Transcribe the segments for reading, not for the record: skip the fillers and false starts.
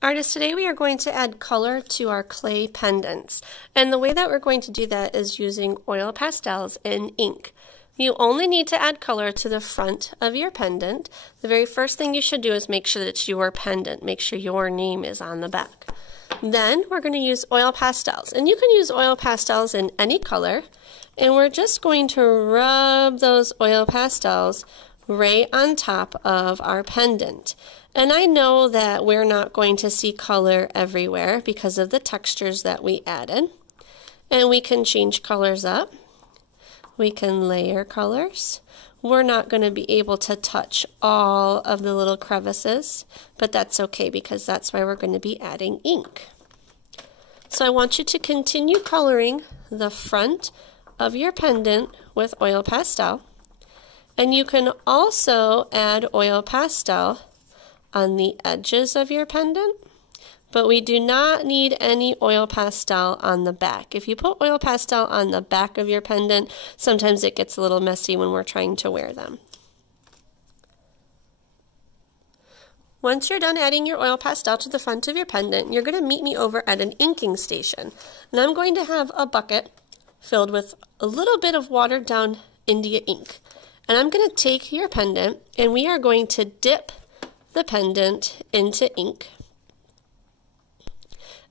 Artists, today we are going to add color to our clay pendants, and the way that we're going to do that is using oil pastels and ink. You only need to add color to the front of your pendant. The very first thing you should do is make sure that it's your pendant. Make sure your name is on the back. Then we're going to use oil pastels, and you can use oil pastels in any color, and we're just going to rub those oil pastels right on top of our pendant. And I know that we're not going to see color everywhere because of the textures that we added. And we can change colors up. We can layer colors. We're not going to be able to touch all of the little crevices, but that's okay because that's why we're going to be adding ink. So I want you to continue coloring the front of your pendant with oil pastel. And you can also add oil pastel on the edges of your pendant, but we do not need any oil pastel on the back. If you put oil pastel on the back of your pendant, sometimes it gets a little messy when we're trying to wear them. Once you're done adding your oil pastel to the front of your pendant, you're going to meet me over at an inking station. And I'm going to have a bucket filled with a little bit of watered down India ink. And I'm going to take your pendant and we are going to dip the pendant into ink.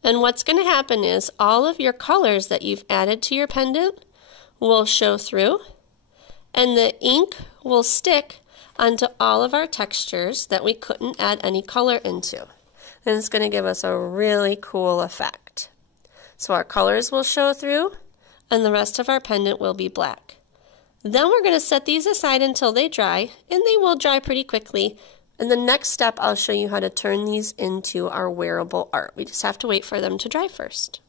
And what's going to happen is all of your colors that you've added to your pendant will show through, and the ink will stick onto all of our textures that we couldn't add any color into. And it's going to give us a really cool effect. So our colors will show through and the rest of our pendant will be black. Then we're going to set these aside until they dry, and they will dry pretty quickly. And the next step, I'll show you how to turn these into our wearable art. We just have to wait for them to dry first.